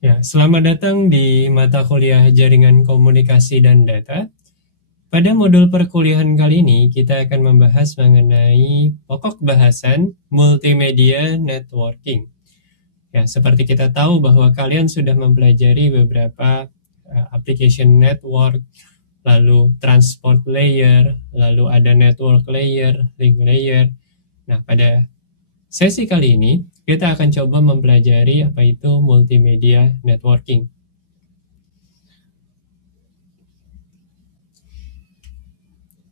Ya, selamat datang di mata kuliah Jaringan Komunikasi dan Data. Pada modul perkuliahan kali ini, kita akan membahas mengenai pokok bahasan multimedia networking. Ya, seperti kita tahu bahwa kalian sudah mempelajari beberapa application network, lalu transport layer, lalu ada network layer, link layer. Nah, pada sesi kali ini, kita akan coba mempelajari apa itu multimedia networking.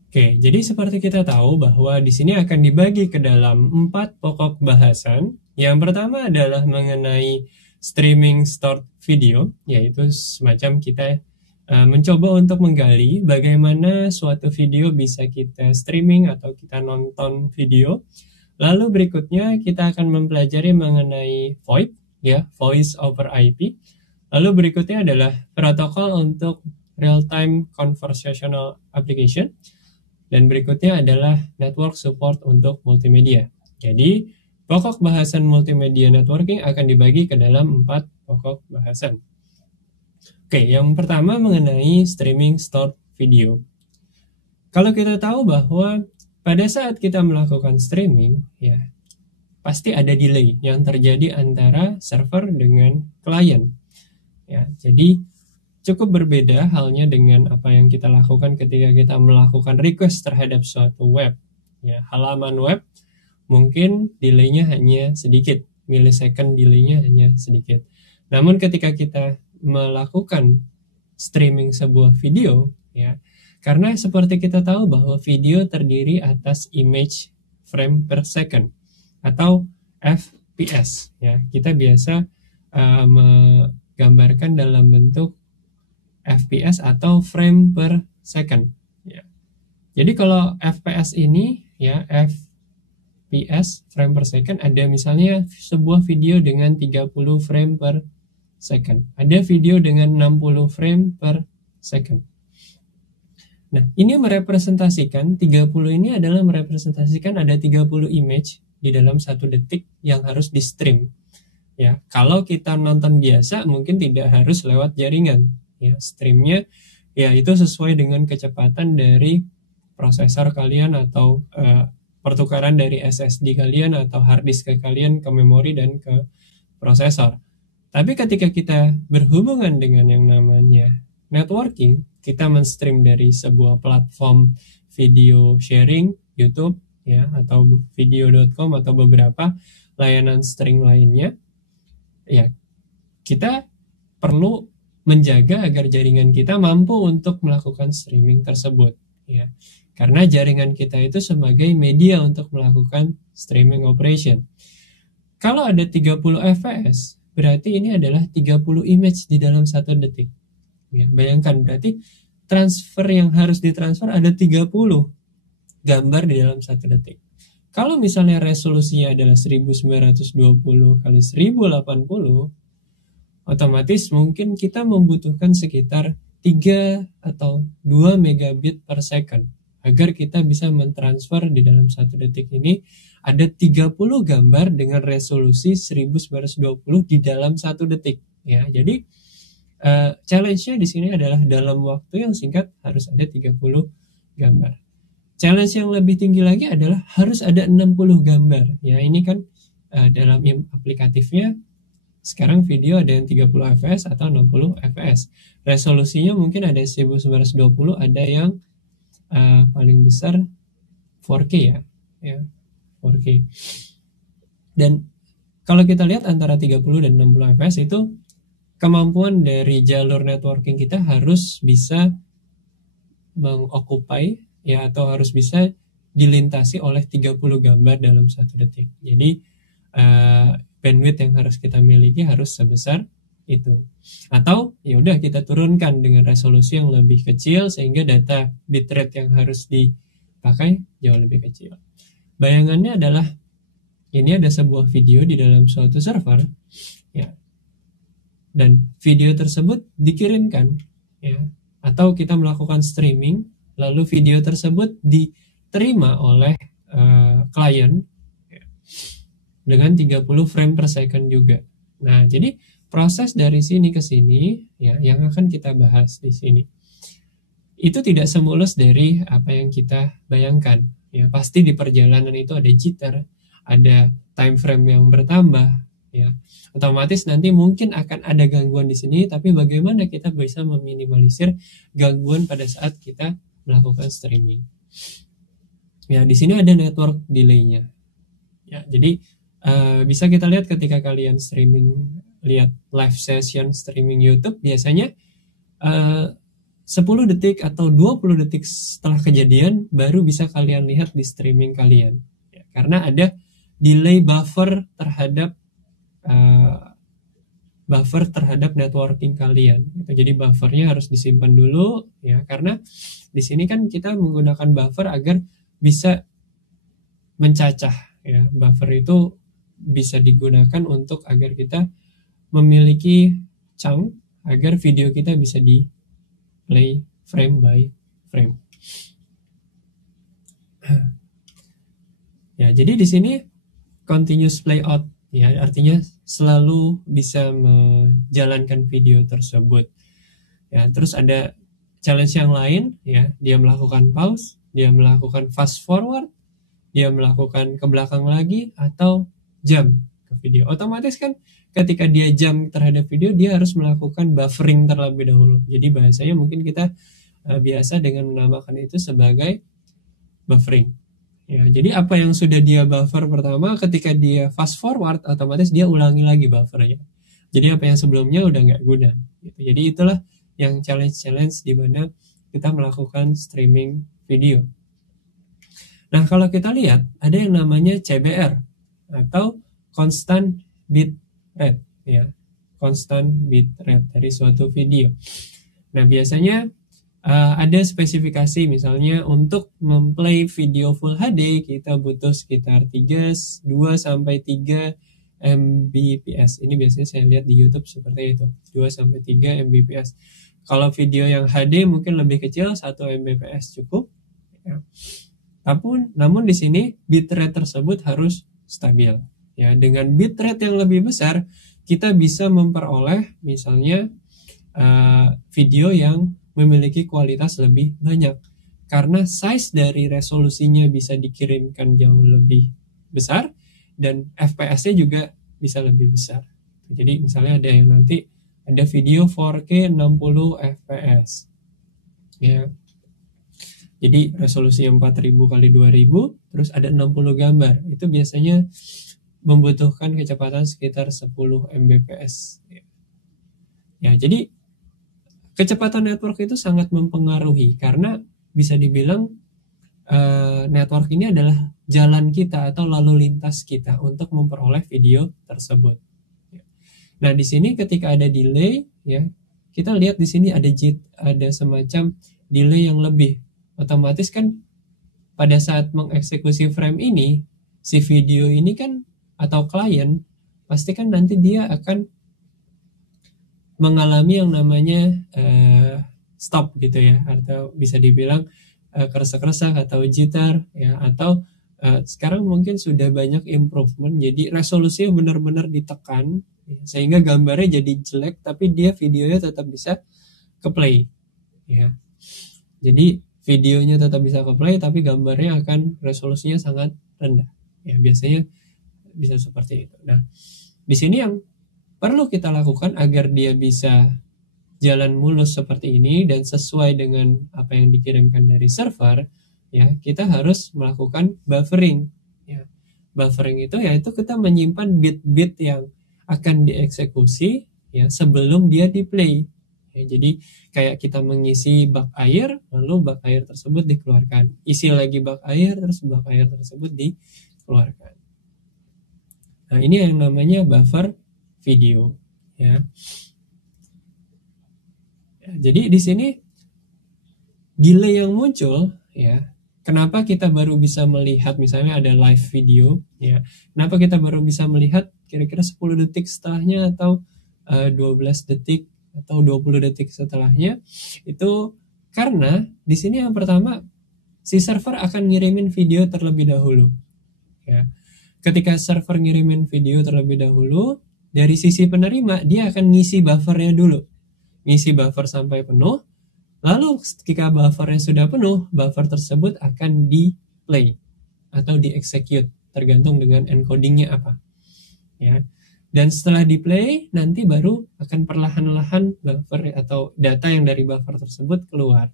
Oke, jadi seperti kita tahu bahwa di sini akan dibagi ke dalam 4 pokok bahasan. Yang pertama adalah mengenai streaming stored video, yaitu semacam kita mencoba untuk menggali bagaimana suatu video bisa kita streaming atau kita nonton video. Lalu berikutnya kita akan mempelajari mengenai VoIP, ya, Voice over IP. Lalu berikutnya adalah protokol untuk real-time conversational application. Dan berikutnya adalah network support untuk multimedia. Jadi, pokok bahasan multimedia networking akan dibagi ke dalam 4 pokok bahasan. Oke, yang pertama mengenai streaming stored video. Kalau kita tahu bahwa pada saat kita melakukan streaming, ya, pasti ada delay yang terjadi antara server dengan klien. Ya, jadi cukup berbeda halnya dengan apa yang kita lakukan ketika kita melakukan request terhadap suatu web. Ya, halaman web mungkin delaynya hanya sedikit, millisecond delaynya hanya sedikit. Namun ketika kita melakukan streaming sebuah video, ya, karena seperti kita tahu bahwa video terdiri atas image frame per second atau FPS, ya, kita biasa menggambarkan dalam bentuk FPS atau frame per second. Ya. Jadi kalau FPS ini, ya, FPS frame per second, ada misalnya sebuah video dengan 30 frame per second. Ada video dengan 60 frame per second. Nah, ini merepresentasikan 30 ini adalah merepresentasikan ada 30 image di dalam 1 detik yang harus di stream. Ya, kalau kita nonton biasa mungkin tidak harus lewat jaringan. Ya, streamnya ya itu sesuai dengan kecepatan dari prosesor kalian atau pertukaran dari SSD kalian atau hard disk kalian ke memori dan ke prosesor. Tapi ketika kita berhubungan dengan yang namanya networking, kita men-stream dari sebuah platform video sharing, YouTube, ya, atau video.com atau beberapa layanan streaming lainnya, ya, kita perlu menjaga agar jaringan kita mampu untuk melakukan streaming tersebut, ya. Karena jaringan kita itu sebagai media untuk melakukan streaming operation. Kalau ada 30 fps, berarti ini adalah 30 image di dalam 1 detik. Ya, bayangkan berarti transfer yang harus ditransfer ada 30 gambar di dalam 1 detik. Kalau misalnya resolusinya adalah 1920 kali 1080, otomatis mungkin kita membutuhkan sekitar 3 atau 2 megabit per second agar kita bisa mentransfer di dalam 1 detik ini ada 30 gambar dengan resolusi 1920 di dalam 1 detik, ya. Jadi challenge-nya di sini adalah dalam waktu yang singkat harus ada 30 gambar. Challenge yang lebih tinggi lagi adalah harus ada 60 gambar. Ya, ini kan dalam aplikatifnya sekarang video ada yang 30 fps atau 60 fps. Resolusinya mungkin ada 1920, ada yang paling besar 4K, ya 4K. Dan kalau kita lihat antara 30 dan 60 fps itu kemampuan dari jalur networking kita harus bisa mengokupai, ya, atau harus bisa dilintasi oleh 30 gambar dalam 1 detik. Jadi bandwidth yang harus kita miliki harus sebesar itu. Atau ya udah kita turunkan dengan resolusi yang lebih kecil sehingga data bitrate yang harus dipakai jauh lebih kecil. Bayangannya adalah ini ada sebuah video di dalam suatu server, ya, dan video tersebut dikirimkan, ya, atau kita melakukan streaming lalu video tersebut diterima oleh klien, ya, dengan 30 frame per second juga. Nah, jadi proses dari sini ke sini ya yang akan kita bahas di sini itu tidak semulus dari apa yang kita bayangkan. Ya, pasti di perjalanan itu ada jitter, ada time frame yang bertambah, ya. Otomatis nanti mungkin akan ada gangguan di sini, tapi bagaimana kita bisa meminimalisir gangguan pada saat kita melakukan streaming. Ya, di sini ada network delay-nya. Ya, jadi bisa kita lihat ketika kalian streaming, lihat live session streaming YouTube, biasanya 10 detik atau 20 detik setelah kejadian baru bisa kalian lihat di streaming kalian. Ya, karena ada delay buffer terhadap networking kalian. Jadi buffernya harus disimpan dulu ya, karena di sini kan kita menggunakan buffer agar bisa mencacah ya. Buffer itu bisa digunakan untuk agar kita memiliki chunk agar video kita bisa di play frame by frame. Ya, jadi di sini continuous playout ya, artinya selalu bisa menjalankan video tersebut. Ya, terus ada challenge yang lain ya, dia melakukan pause, dia melakukan fast forward, dia melakukan ke belakang lagi atau jump ke video. Otomatis kan ketika dia jump terhadap video, dia harus melakukan buffering terlebih dahulu. Jadi bahasanya mungkin kita biasa dengan menamakan itu sebagai buffering. Ya, jadi apa yang sudah dia buffer pertama, ketika dia fast forward, otomatis dia ulangi lagi buffernya. Jadi apa yang sebelumnya udah nggak guna. Gitu. Jadi itulah yang challenge di mana kita melakukan streaming video. Nah, kalau kita lihat, ada yang namanya CBR, atau constant bit rate, ya, constant bit rate dari suatu video. Nah, biasanya ada spesifikasi, misalnya untuk memplay video Full HD kita butuh sekitar 2-3 Mbps. Ini biasanya saya lihat di YouTube seperti itu, 2-3 Mbps. Kalau video yang HD mungkin lebih kecil, 1 Mbps cukup. Ya. Namun di sini bitrate tersebut harus stabil. Ya, dengan bitrate yang lebih besar, kita bisa memperoleh misalnya video yang memiliki kualitas lebih banyak. Karena size dari resolusinya bisa dikirimkan jauh lebih besar, dan FPS-nya juga bisa lebih besar. Jadi misalnya ada yang nanti ada video 4K 60 fps. Ya. Jadi resolusinya 4000 kali 2000, terus ada 60 gambar. Itu biasanya membutuhkan kecepatan sekitar 10 Mbps. Ya, jadi kecepatan network itu sangat mempengaruhi, karena bisa dibilang network ini adalah jalan kita atau lalu lintas kita untuk memperoleh video tersebut. Nah, di sini ketika ada delay, ya, kita lihat di sini ada semacam delay yang lebih. Otomatis kan pada saat mengeksekusi frame ini, si video ini kan atau klien pasti kan nanti dia akan mengalami yang namanya stop gitu ya, atau bisa dibilang keresak-keresak atau jitter ya, atau sekarang mungkin sudah banyak improvement, jadi resolusinya benar-benar ditekan ya, sehingga gambarnya jadi jelek tapi dia videonya tetap bisa ke play ya. Jadi videonya tetap bisa ke play tapi gambarnya akan resolusinya sangat rendah ya, biasanya bisa seperti itu. Nah, di sini yang perlu kita lakukan agar dia bisa jalan mulus seperti ini dan sesuai dengan apa yang dikirimkan dari server, ya, kita harus melakukan buffering. Ya. Buffering itu yaitu kita menyimpan bit-bit yang akan dieksekusi ya sebelum dia di play. Ya, jadi kayak kita mengisi bak air, lalu bak air tersebut dikeluarkan, isi lagi bak air, terus bak air tersebut dikeluarkan. Nah, ini yang namanya buffer video ya. Jadi di sini delay yang muncul ya, kenapa kita baru bisa melihat misalnya ada live video ya, kenapa kita baru bisa melihat kira-kira 10 detik setelahnya atau 12 detik atau 20 detik setelahnya, itu karena di sini yang pertama si server akan ngirimin video terlebih dahulu ya. Ketika server ngirimin video terlebih dahulu, dari sisi penerima dia akan ngisi buffernya dulu, ngisi buffer sampai penuh. Lalu ketika buffernya sudah penuh, buffer tersebut akan di play atau di execute, tergantung dengan encodingnya apa. Ya. Dan setelah di play, nanti baru akan perlahan-lahan buffer atau data yang dari buffer tersebut keluar.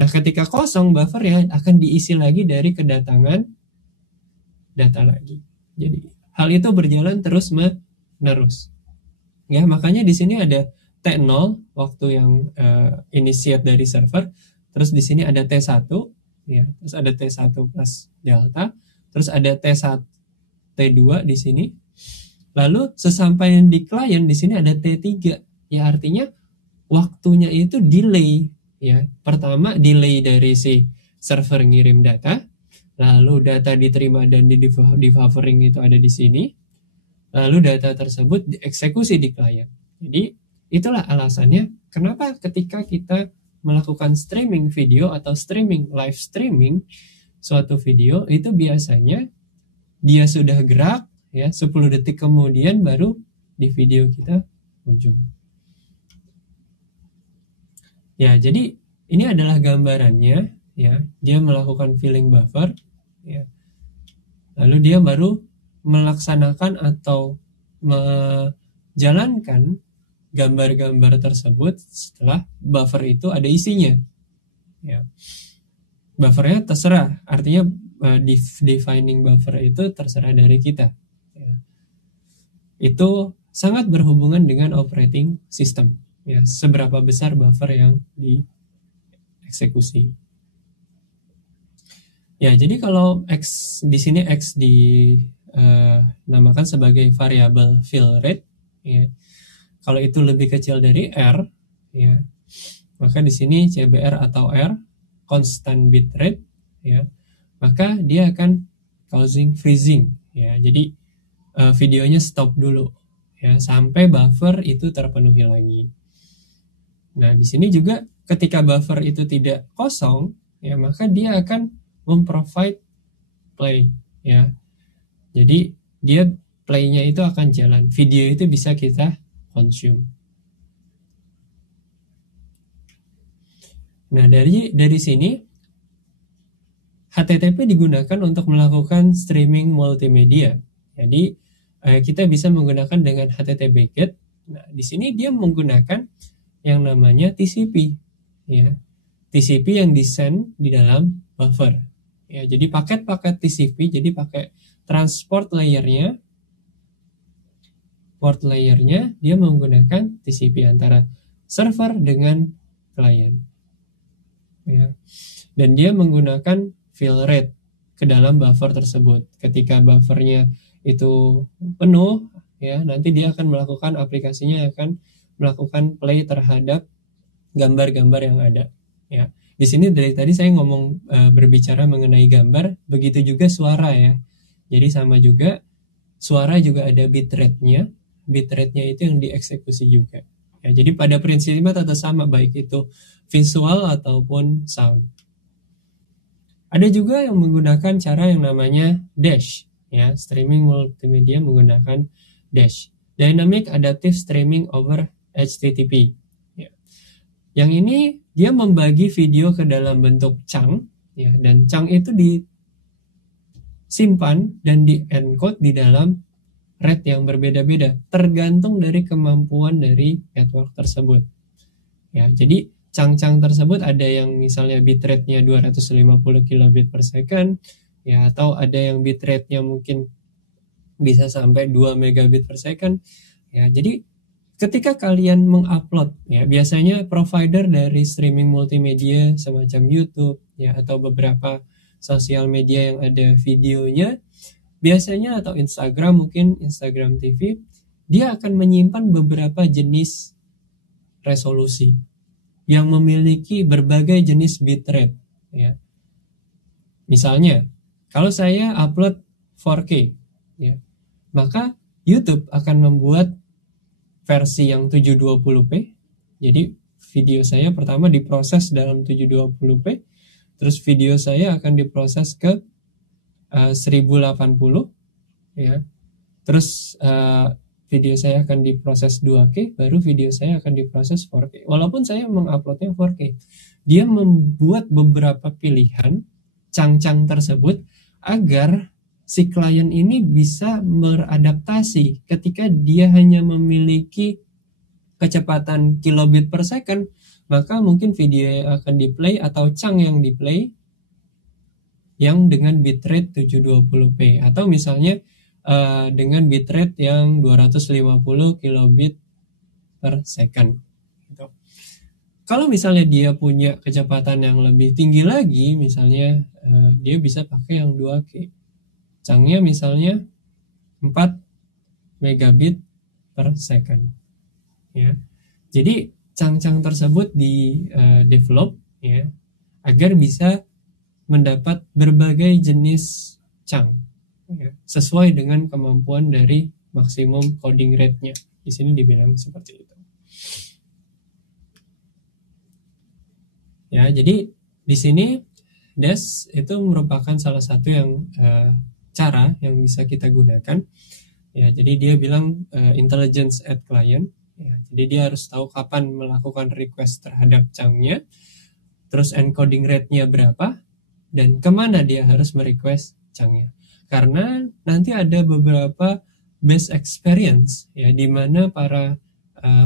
Nah, ketika kosong, buffer ya akan diisi lagi dari kedatangan data lagi. Jadi, hal itu berjalan terus menerus. Ya, makanya di sini ada T0 waktu yang initiate dari server, terus di sini ada T1, ya, terus ada T1 plus delta, terus ada T1 T2 di sini. Lalu sesampainya di klien di sini ada T3. Ya, artinya waktunya itu delay, ya. Pertama delay dari si server ngirim data, lalu data diterima dan di buffering itu ada di sini. Lalu data tersebut dieksekusi di klien. Jadi itulah alasannya kenapa ketika kita melakukan streaming video atau live streaming suatu video itu biasanya dia sudah gerak ya 10 detik kemudian baru di video kita muncul. Ya, jadi ini adalah gambarannya ya. Dia melakukan filling buffer ya. Lalu dia baru melaksanakan atau menjalankan gambar-gambar tersebut setelah buffer itu ada isinya. Ya. Buffernya terserah, artinya defining buffer itu terserah dari kita. Ya. Itu sangat berhubungan dengan operating system. Ya, seberapa besar buffer yang dieksekusi. Ya, jadi kalau X di sini X dinamakan sebagai variabel fill rate, ya. Kalau itu lebih kecil dari R, ya, maka di sini CBR atau R constant bit rate, ya, maka dia akan causing freezing, ya. Jadi videonya stop dulu, ya, sampai buffer itu terpenuhi lagi. Nah, di sini juga ketika buffer itu tidak kosong, ya, maka dia akan memprovide play, ya. Jadi dia playnya itu akan jalan, video itu bisa kita consume. Nah, dari sini HTTP digunakan untuk melakukan streaming multimedia. Jadi kita bisa menggunakan dengan HTTP GET. Nah, di sini dia menggunakan yang namanya TCP, ya. TCP yang di-send di dalam buffer. Ya, jadi paket-paket TCP, jadi pakai transport layernya, port layernya dia menggunakan TCP antara server dengan klien. Ya. Dan dia menggunakan fill rate ke dalam buffer tersebut. Ketika buffernya itu penuh, ya, nanti dia akan melakukan aplikasinya akan melakukan play terhadap gambar-gambar yang ada. Ya. Di sini dari tadi saya ngomong berbicara mengenai gambar, begitu juga suara ya. Jadi sama juga, suara juga ada bitrate-nya. Bitrate-nya itu yang dieksekusi juga. Ya, jadi pada prinsipnya tetap sama, baik itu visual ataupun sound. Ada juga yang menggunakan cara yang namanya Dash, ya, streaming multimedia menggunakan Dash, Dynamic Adaptive Streaming over HTTP. Ya. Yang ini dia membagi video ke dalam bentuk chunk, ya, dan chunk itu disimpan dan di-encode di dalam rate yang berbeda-beda, tergantung dari kemampuan dari network tersebut. Ya, jadi chunk-chunk tersebut ada yang misalnya bitrate-nya 250 kilobit per second, ya, atau ada yang bitrate-nya mungkin bisa sampai 2 megabit per second. Ya, jadi ketika kalian mengupload, ya, biasanya provider dari streaming multimedia semacam YouTube, ya, atau beberapa sosial media yang ada videonya, biasanya atau Instagram, mungkin Instagram TV, dia akan menyimpan beberapa jenis resolusi yang memiliki berbagai jenis bitrate, ya. Misalnya, kalau saya upload 4K, ya, maka YouTube akan membuat versi yang 720p. Jadi video saya pertama diproses dalam 720p, terus video saya akan diproses ke 1080, ya. Terus video saya akan diproses 2K, baru video saya akan diproses 4K. Walaupun saya menguploadnya 4K. Dia membuat beberapa pilihan cang-cang tersebut agar si klien ini bisa beradaptasi ketika dia hanya memiliki kecepatan kilobit per second, maka mungkin video yang akan di-play atau cang yang di-play yang dengan bitrate 720p atau misalnya dengan bitrate yang 250 kilobit per second gitu. Kalau misalnya dia punya kecepatan yang lebih tinggi lagi, misalnya dia bisa pakai yang 2K, cangnya misalnya 4 megabit per second ya. Jadi cang-cang tersebut di develop ya agar bisa mendapat berbagai jenis cang ya, sesuai dengan kemampuan dari maksimum coding rate-nya. Di sini dibilang seperti itu. Ya, jadi di sini DAS itu merupakan salah satu yang cara yang bisa kita gunakan. Ya, jadi dia bilang intelligence at client. Ya, jadi dia harus tahu kapan melakukan request terhadap cangnya, terus encoding rate-nya berapa, dan kemana dia harus merequest cangnya. Karena nanti ada beberapa best experience ya di mana para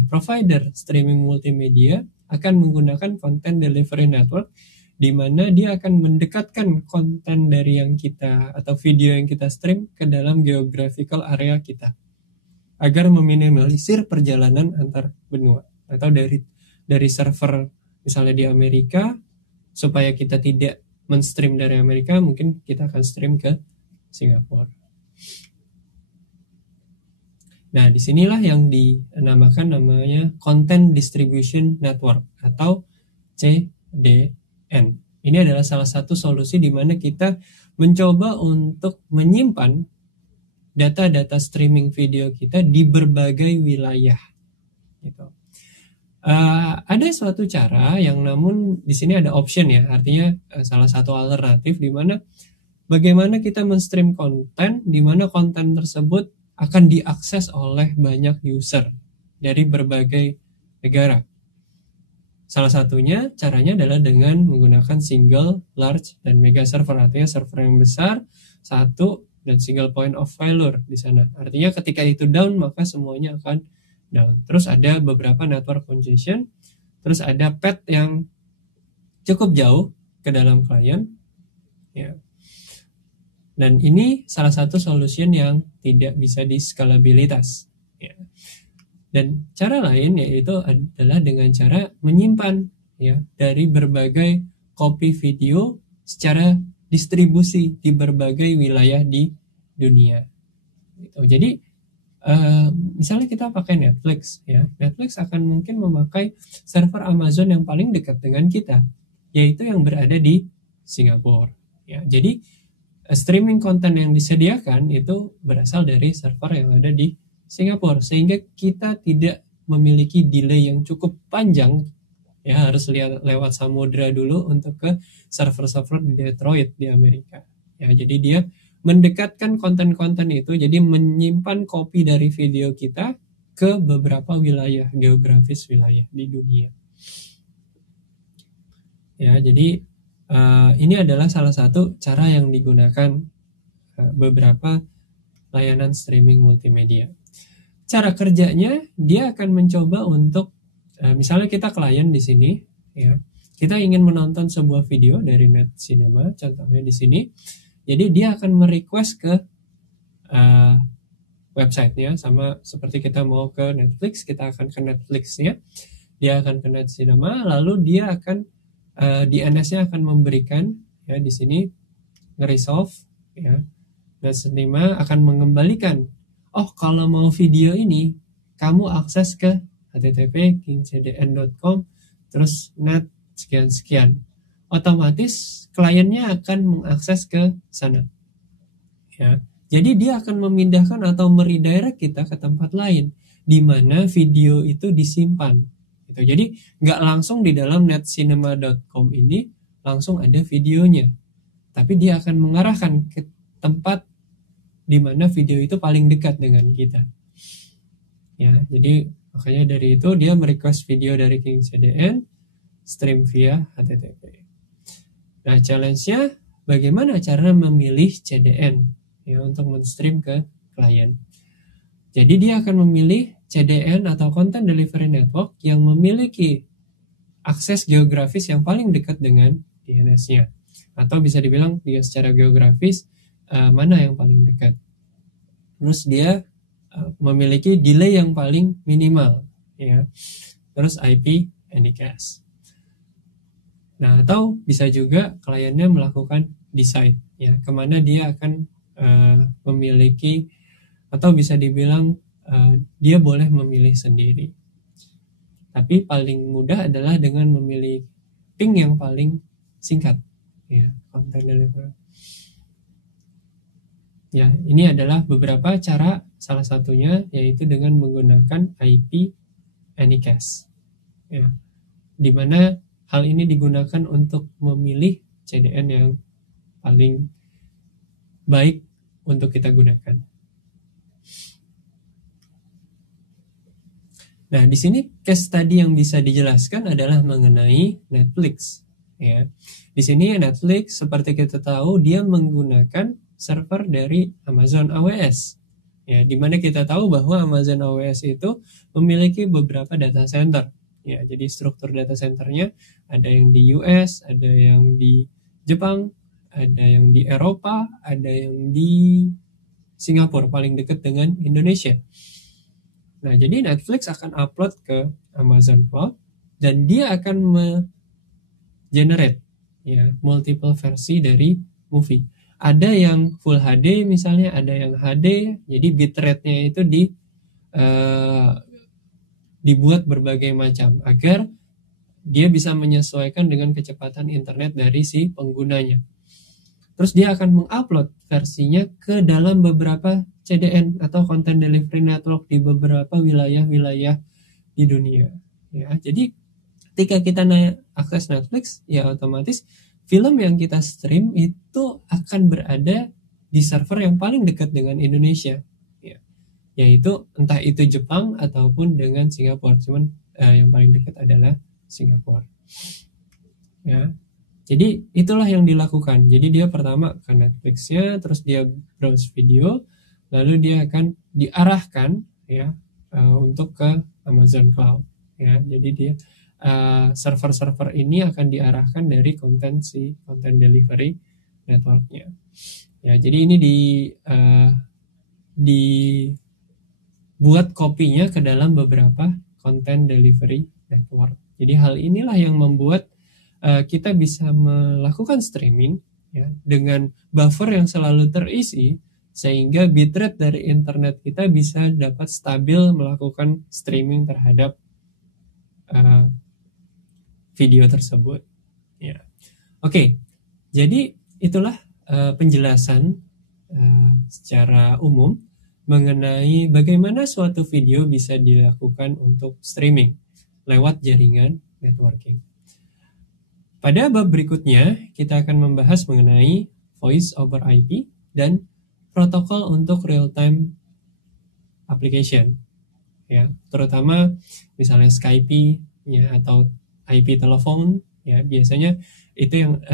provider streaming multimedia akan menggunakan content delivery network di mana dia akan mendekatkan konten dari yang kita atau video yang kita stream ke dalam geographical area kita agar meminimalisir perjalanan antar benua atau dari server misalnya di Amerika supaya kita tidak men-stream dari Amerika, mungkin kita akan stream ke Singapura. Nah, disinilah yang dinamakan namanya Content Distribution Network atau CDN. Ini adalah salah satu solusi di mana kita mencoba untuk menyimpan data-data streaming video kita di berbagai wilayah. Gitu. Ada suatu cara yang namun di sini ada option ya, artinya salah satu alternatif di mana bagaimana kita men-stream konten di mana konten tersebut akan diakses oleh banyak user dari berbagai negara. Salah satunya caranya adalah dengan menggunakan single, large, dan mega server, artinya server yang besar satu dan single point of failure di sana. Artinya ketika itu down maka semuanya akan down. Terus ada beberapa network congestion, terus ada path yang cukup jauh ke dalam klien, ya. Dan ini salah satu solution yang tidak bisa di scalabilitas. Ya. Dan cara lain yaitu adalah dengan cara menyimpan ya dari berbagai copy video secara distribusi di berbagai wilayah di dunia. Gitu. Jadi misalnya kita pakai Netflix ya, Netflix akan mungkin memakai server Amazon yang paling dekat dengan kita, yaitu yang berada di Singapura ya. Jadi streaming konten yang disediakan itu berasal dari server yang ada di Singapura, sehingga kita tidak memiliki delay yang cukup panjang ya, harus lewat samudra dulu untuk ke server-server di Detroit di Amerika ya. Jadi dia mendekatkan konten-konten itu, jadi menyimpan copy dari video kita ke beberapa wilayah, geografis wilayah di dunia. Ya, jadi ini adalah salah satu cara yang digunakan beberapa layanan streaming multimedia. Cara kerjanya, dia akan mencoba untuk, misalnya kita klien di sini, ya, kita ingin menonton sebuah video dari Net Cinema, contohnya di sini. Jadi dia akan merequest ke websitenya, sama seperti kita mau ke Netflix, kita akan ke Netflixnya, dia akan ke Net Cinema, lalu dia akan DNS-nya akan memberikan ya di sini nge-resolve ya. Net Cinema akan mengembalikan, oh kalau mau video ini kamu akses ke http://kingcdn.com terus net sekian-sekian. Otomatis kliennya akan mengakses ke sana. Ya. Jadi dia akan memindahkan atau meredirect kita ke tempat lain di mana video itu disimpan. Gitu. Jadi nggak langsung di dalam netcinema.com ini langsung ada videonya, tapi dia akan mengarahkan ke tempat di mana video itu paling dekat dengan kita. Ya, jadi makanya dari itu dia merequest video dari King CDN, stream via HTTP. Nah, challenge-nya bagaimana cara memilih CDN ya untuk men-stream ke klien. Jadi dia akan memilih CDN atau Content Delivery Network yang memiliki akses geografis yang paling dekat dengan DNS-nya. Atau bisa dibilang dia secara geografis mana yang paling dekat. Terus dia memiliki delay yang paling minimal, ya. Terus IP anycast. Nah, atau bisa juga kliennya melakukan decide, ya, kemana dia akan memiliki, atau bisa dibilang dia boleh memilih sendiri. Tapi paling mudah adalah dengan memilih ping yang paling singkat, ya, content delivery. Ya, ini adalah beberapa cara, salah satunya yaitu dengan menggunakan IP anycast. Ya, di mana hal ini digunakan untuk memilih CDN yang paling baik untuk kita gunakan. Nah, di sini case study yang bisa dijelaskan adalah mengenai Netflix. Ya, di sini Netflix seperti kita tahu dia menggunakan server dari Amazon AWS. Ya, di mana kita tahu bahwa Amazon AWS itu memiliki beberapa data center. Ya, jadi struktur data centernya ada yang di US, ada yang di Jepang, ada yang di Eropa, ada yang di Singapura, paling dekat dengan Indonesia. Nah, jadi Netflix akan upload ke Amazon Cloud dan dia akan generate ya multiple versi dari movie. Ada yang full HD misalnya, ada yang HD, jadi bitrate-nya itu dibuat berbagai macam agar dia bisa menyesuaikan dengan kecepatan internet dari si penggunanya. Terus dia akan mengupload versinya ke dalam beberapa CDN atau Content Delivery Network di beberapa wilayah-wilayah di dunia. Ya, jadi ketika kita akses Netflix, ya otomatis film yang kita stream itu akan berada di server yang paling dekat dengan Indonesia, ya, yaitu entah itu Jepang ataupun dengan Singapura. Cuman yang paling dekat adalah Singapura. Ya, jadi itulah yang dilakukan. Jadi dia pertama ke Netflix-nya, terus dia browse video, lalu dia akan diarahkan ya untuk ke Amazon Cloud. Ya, jadi dia server-server ini akan diarahkan dari content delivery networknya. Ya, jadi ini dibuat kopinya ke dalam beberapa content delivery network. Jadi hal inilah yang membuat kita bisa melakukan streaming ya dengan buffer yang selalu terisi, sehingga bitrate dari internet kita bisa dapat stabil melakukan streaming terhadap video tersebut. Ya, oke. Jadi itulah penjelasan secara umum mengenai bagaimana suatu video bisa dilakukan untuk streaming lewat jaringan networking. Pada bab berikutnya, kita akan membahas mengenai Voice over IP dan protokol untuk real-time application. Ya, terutama misalnya Skype ya atau IP telepon ya, biasanya itu yang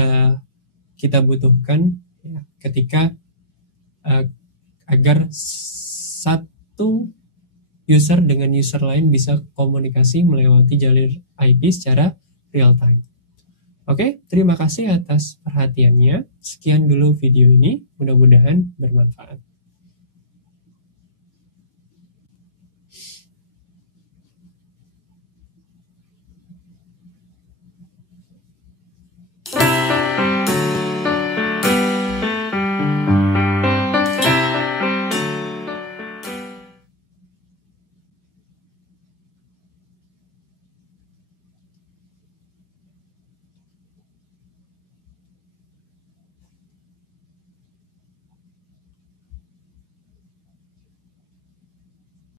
kita butuhkan ya, ketika agar satu user dengan user lain bisa komunikasi melewati jalur IP secara real time. Oke, terima kasih atas perhatiannya. Sekian dulu video ini, mudah-mudahan bermanfaat.